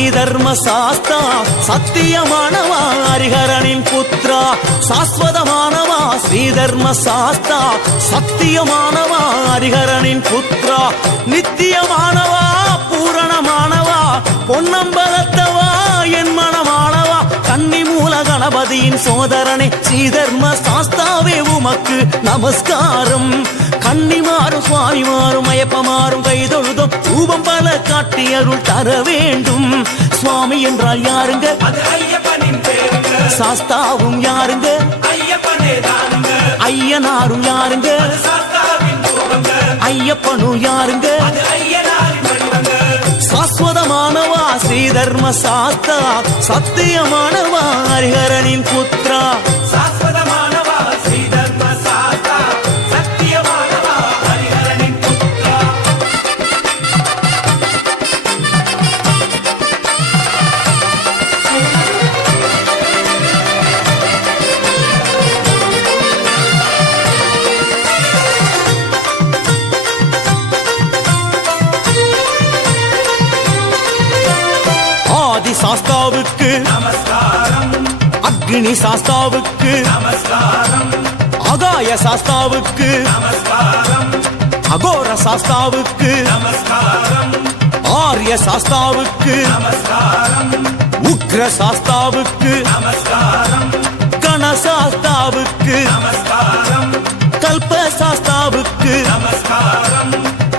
ஸ்ரீதர்ம சாஸ்தா சத்தியமானவா ஹரிஹரனின் புத்ரா சாஸ்வதமானவா ஸ்ரீதர்ம சாஸ்தா சத்தியமானவா ஹரிஹரனின் புத்ரா நித்தியமானவா பூரணமானவா பொன்னம்பலத்தவா என் மனமானவா கன்னி மூல கணபதியின் சோதரனே ஸ்ரீதர்ம சாஸ்தாவே உமக்கு நமஸ்காரம் கன்னிமாறும் சுவாமிமாறும் ஐயப்பமாறும் கைதொழுதும் ரூபம் பல காட்டி அருள் தர வேண்டும் சுவாமி என்றால் யாருங்க சாஸ்தாவும் யாருங்க ஐயனாரும் யாருங்க ஐயப்பனும் யாருங்க சாஸ்வதமானவா ஸ்ரீதர்ம சாஸ்தா சத்தியமானவா ஹரிஹரனின் புத்ரா சாஸ்வதமானவா ஸ்ரீதர்ம சாஸ்தா சத்தியமானவா ஹரிஹரனின் புத்ரா ஆதி சாஸ்தாவுக்கு நமஸ்காரம் அக்னி சாஸ்தாவுக்கு நமஸ்காரம் ஆகாய சாஸ்தாவுக்கு நமஸ்காரம் அகோர சாஸ்தாவுக்கு நமஸ்காரம் ஆரிய சாஸ்தாவுக்கு நமஸ்காரம் உக்ர சாஸ்தாவுக்கு நமஸ்காரம் கணசாஸ்தாவுக்கு நமஸ்காரம் கல்ப சாஸ்தாவுக்கு நமஸ்காரம்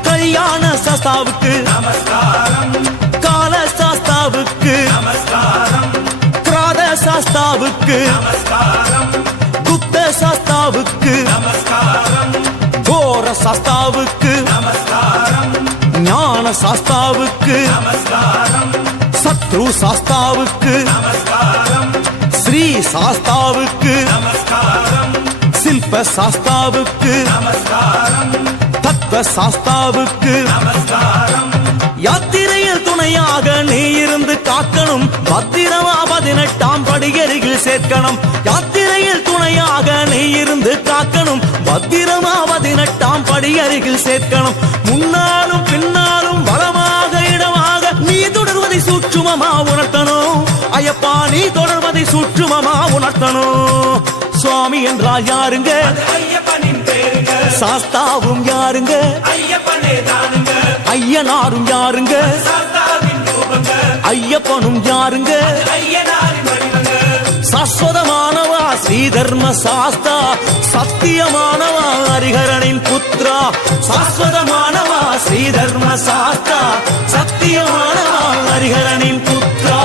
கல்யாண சாஸ்தாவுக்கு நமஸ்காரம் கால சாஸ்தாவுக்கு நமஸ்காரம் கிராத சாஸ்தாவுக்கு நமஸ்காரம் குப்த சாஸ்தாவுக்கு நமஸ்காரம் கோர சாஸ்தாவுக்கு நமஸ்காரம் ஞான சாஸ்தாவுக்கு நமஸ்காரம் சத்ரு சாஸ்தாவுக்கு நமஸ்காரம் ஸ்ரீ சாஸ்தாவுக்கு நமஸ்காரம் சில்ப சாஸ்தாவுக்கு நமஸ்காரம் தத்துவ சாஸ்தாவுக்கு நமஸ்காரம் யாத்திரையில் துணையாக நீ இருந்து காக்கணும் பத்திரமா 18ஆம் படியருகில் சேர்க்கணும் யாத்திரையில் துணையாக நீ இருந்து காக்கணும் பத்திரமா 18ஆம் படியருகில் சேர்க்கணும் முன்னாலும் பின்னாலும் பலமாக இடமாக நீ தொடர்வதை சூட்சுமமா உணர்த்தணும் ஐயப்பா நீ தொடர்வதை சூட்சுமமா உணர்த்தணும் சுவாமி என்றால் யாருங்க ஐயப்பனின் பேருங்க சாஸ்தாவும் யாருங்க ஐயப்பனே தானுங்க ஐயனாரும் யாருங்க சாஸ்தாவின் ரூபங்க ஐயப்பனும் யாருங்க ஐயனாரின் வடிவங்க சாஸ்வதமானவா ஸ்ரீதர்ம சாஸ்தா சத்தியமானவா ஹரிஹரனின் புத்ரா சாஸ்வதமானவா ஸ்ரீதர்ம சாஸ்தா சத்தியமானவா ஹரிஹரனின் புத்ரா